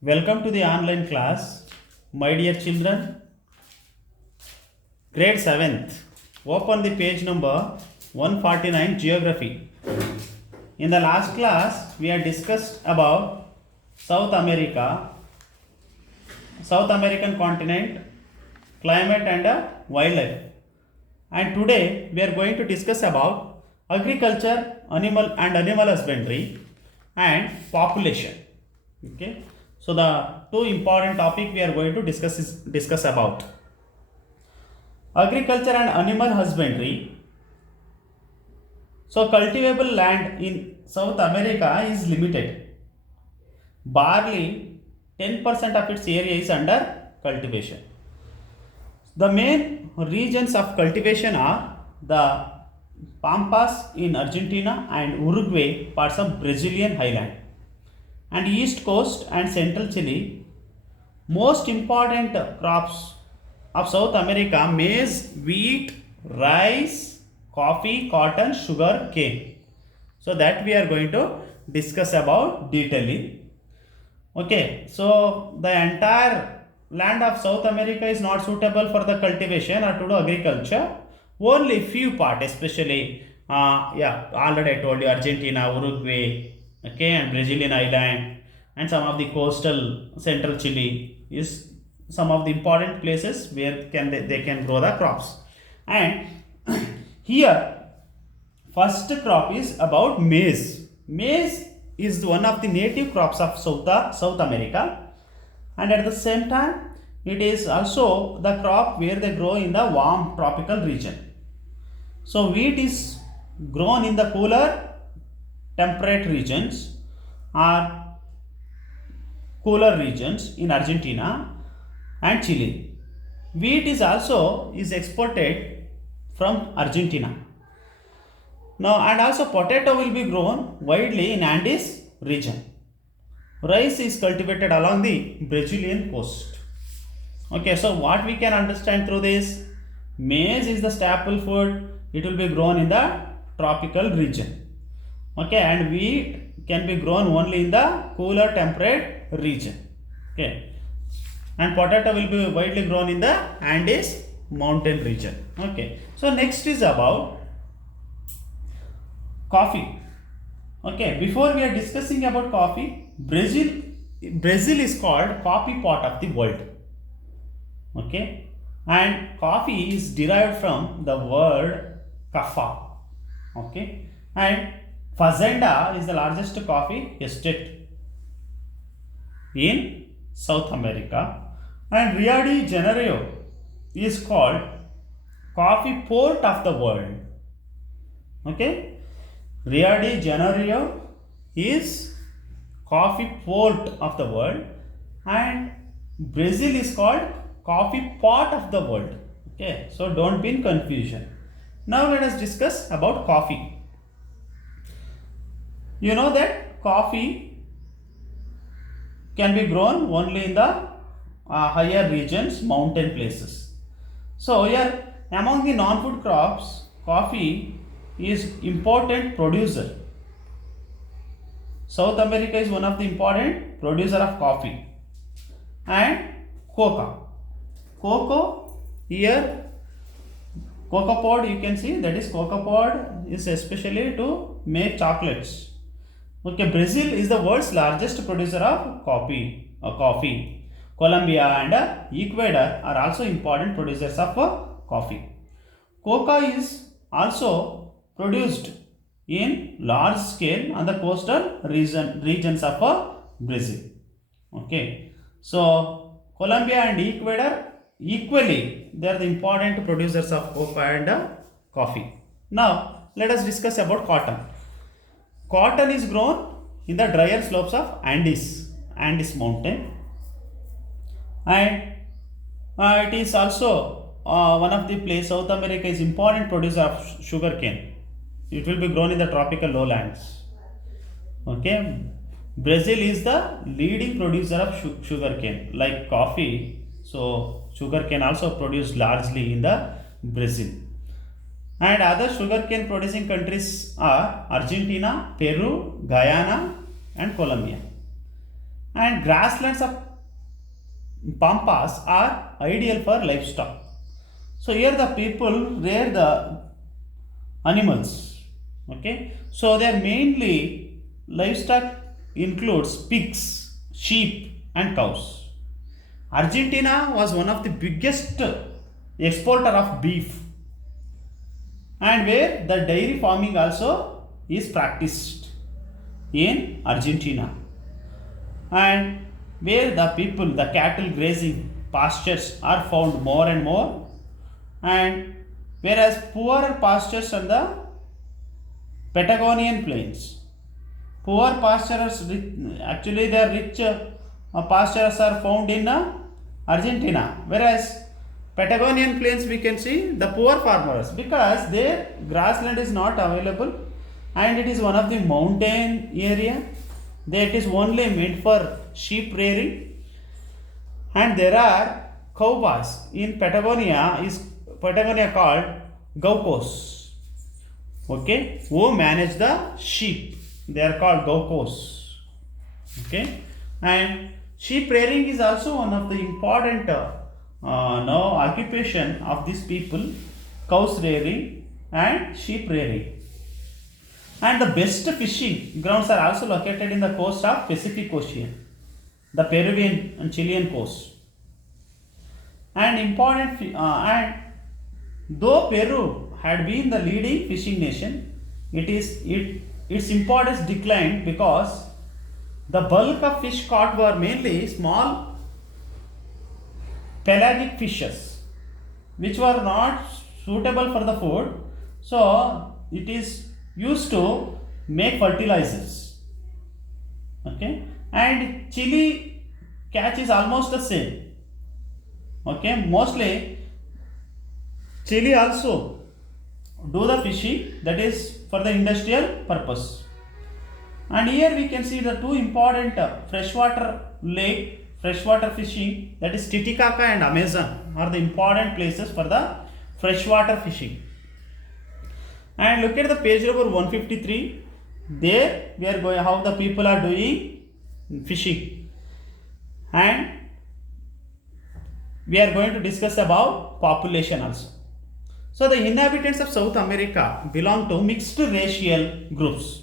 Welcome to the online class, my dear children. Grade 7th. Open the page number 149 Geography. In the last class, we had discussed about South America, South American continent, climate and wildlife. And today we are going to discuss about agriculture, animal husbandry and population. Okay. So the two important topic we are going to discuss about agriculture and animal husbandry. So cultivable land in South America is limited. Barely 10% of its area is under cultivation. The main regions of cultivation are the Pampas in Argentina and Uruguay, parts of Brazilian highland, and east coast and central Chile. Most important crops of South America: maize, wheat, rice, coffee, cotton, sugar, cane. So that we are going to discuss about detailing. Okay, so the entire land of South America is not suitable for the cultivation or to do agriculture. Only few part, especially already I told you Argentina, Uruguay, okay, and Brazilian island, and some of the coastal central Chile is some of the important places where they can grow the crops. And here first crop is about maize. Maize is one of the native crops of South America, and at the same time it is also the crop where they grow in the warm tropical region. So wheat is grown in the cooler temperate regions or cooler regions in Argentina and Chile. Wheat is also exported from Argentina. Now, and also potato will be grown widely in Andes region. Rice is cultivated along the Brazilian coast. Okay, so what we can understand through this: maize is the staple food. It will be grown in the tropical region. Okay, and wheat can be grown only in the cooler temperate region. Okay, and potato will be widely grown in the Andes mountain region. Okay, so next is about coffee. Okay, before we are discussing about coffee, Brazil is called coffee pot of the world. Okay, and coffee is derived from the word kafa. Okay, and Fazenda is the largest coffee estate in South America, and Rio de Janeiro is called coffee port of the world. Okay, Rio de Janeiro is coffee port of the world, and Brazil is called coffee pot of the world. Okay, so don't be in confusion. Now let us discuss about coffee. You know that coffee can be grown only in the higher regions, mountain places. So here among the non-food crops, coffee is important producer. South America is one of the important producer of coffee. And cocoa. Cocoa, here cocoa pod you can see, that is cocoa pod is especially to make chocolates. Okay, Brazil is the world's largest producer of coffee. Colombia and Ecuador are also important producers of coffee. Cocoa is also produced in large scale on the coastal regions of Brazil. Okay, so Colombia and Ecuador equally they are the important producers of cocoa and coffee. Now let us discuss about cotton. Cotton is grown in the drier slopes of Andes mountain, and it is also one of the place South America is important producer of sugar cane. It will be grown in the tropical lowlands. Okay, Brazil is the leading producer of sugar cane like coffee. So sugar cane also produced largely in the Brazil. And other sugarcane producing countries are Argentina, Peru, Guyana, and Colombia. and grasslands of pampas are ideal for livestock. So here the people rear the animals. Okay, so they are mainly livestock includes pigs, sheep and cows. Argentina was one of the biggest exporter of beef, and where the dairy farming also is practiced in Argentina, and where the people, the cattle grazing pastures are found more and more, and whereas poorer pastures on the Patagonian plains. Poor pastures, actually their rich pastures are found in Argentina, whereas Patagonian plains we can see the poor farmers, because their grassland is not available and it is one of the mountain area, that is only meant for sheep rearing, and there are cowboys in Patagonia called gauchos, okay, who manage the sheep, they are called gauchos. Okay, and sheep rearing is also one of the important occupation of these people, cows rearing and sheep rearing. And the best fishing grounds are also located in the coast of Pacific Ocean, the Peruvian and Chilean coast. And and though Peru had been the leading fishing nation, its importance declined because the bulk of fish caught were mainly small pelagic fishes which were not suitable for the food, so it is used to make fertilizers. Okay, and Chile catch is almost the same. Okay, mostly Chile also do the fishing, that is for the industrial purpose. And here we can see the two important freshwater fishing, that is Titicaca and Amazon are the important places for the freshwater fishing. And look at the page number 153. There we are going how the people are doing fishing, and we are going to discuss about population also. So the inhabitants of South America belong to mixed racial groups.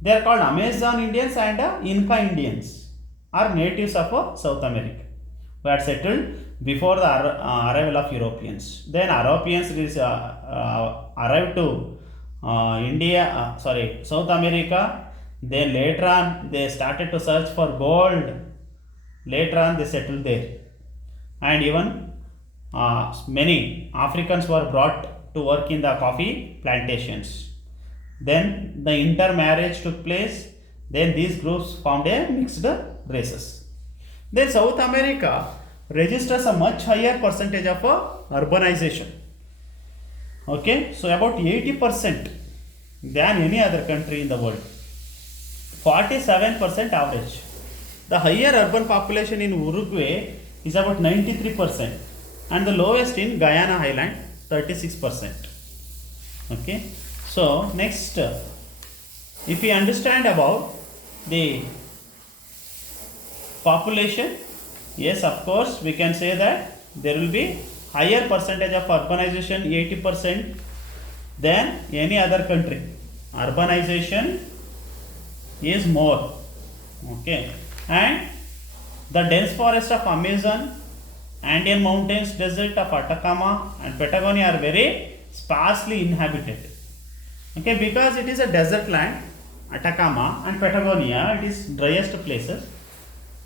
They are called Amazon Indians and Inca Indians are natives of South America, who had settled before the arrival of Europeans. Then Europeans arrived to South America. Then later on they started to search for gold. Later on they settled there, and even many Africans were brought to work in the coffee plantations. Then the intermarriage took place. Then these groups formed a mixed races. Then South America registers a much higher percentage of urbanization. Okay, so about 80% than any other country in the world. 47% average. The higher urban population in Uruguay is about 93%, and the lowest in Guyana Highland 36%. Okay, so next, if we understand about the population, yes, of course we can say that there will be higher percentage of urbanization, 80%, than any other country. Urbanization is more. Okay, and the dense forest of Amazon, Andean mountains, desert of Atacama and Patagonia are very sparsely inhabited. Okay, because it is a desert land, Atacama and Patagonia, it is driest places.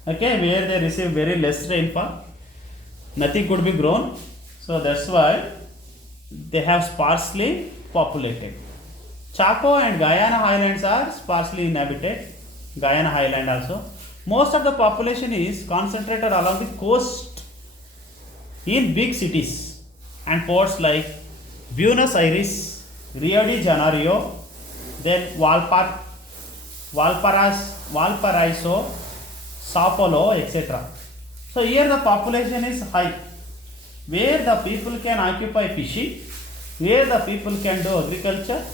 Okay, where they receive very less rainfall, nothing could be grown, so that's why they have sparsely populated. Chaco and Guyana Highlands are sparsely inhabited. Guyana Highland also. Most of the population is concentrated along the coast in big cities and ports like Buenos Aires, Rio de Janeiro, then Valparaiso, Sao Paulo, etc. So here the population is high, where the people can occupy fishing, where the people can do agriculture.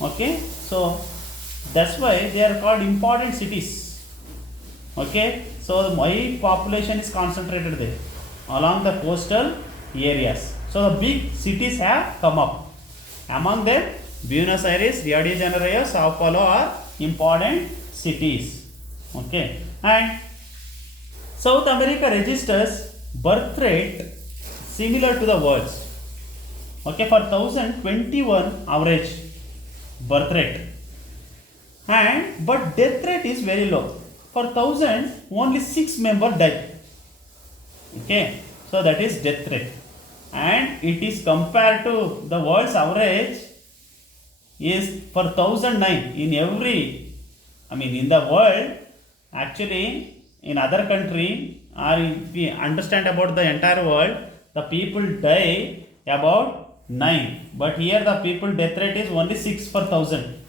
Okay, so that's why they are called important cities. Okay, so my population is concentrated there along the coastal areas. So the big cities have come up. Among them, Buenos Aires, Rio de Janeiro, Sao Paulo are important cities. Okay, and South America registers birth rate similar to the world's. Okay, for 1021 average birth rate, and but death rate is very low. For 1000 only 6 members die. Okay, so that is death rate, and it is compared to the world's average is for 1009 in every, I mean in the world, actually in other country, or if we understand about the entire world, the people die about 9, but here the people death rate is only 6 per 1000.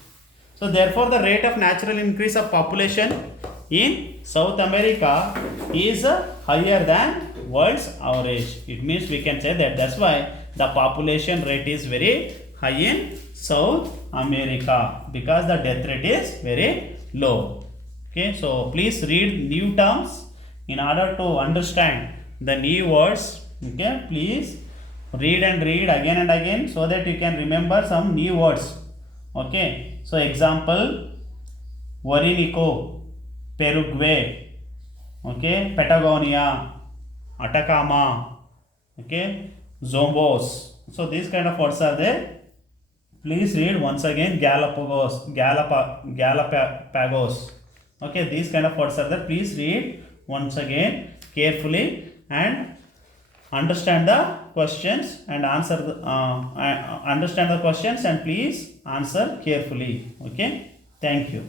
So therefore the rate of natural increase of population in South America is higher than world's average. It means we can say that that's why the population rate is very high in South America, because the death rate is very low. Okay, so please read new terms in order to understand the new words. Okay, please read and read again and again so that you can remember some new words. Okay, so example, Orinoco, Paraguay, okay, Patagonia, Atacama, okay, Zombos. So these kind of words are there. Please read once again, Galapagos. Okay, these kind of words are there. Please read once again carefully and understand the questions and answer the understand the questions and please answer carefully. Okay, thank you.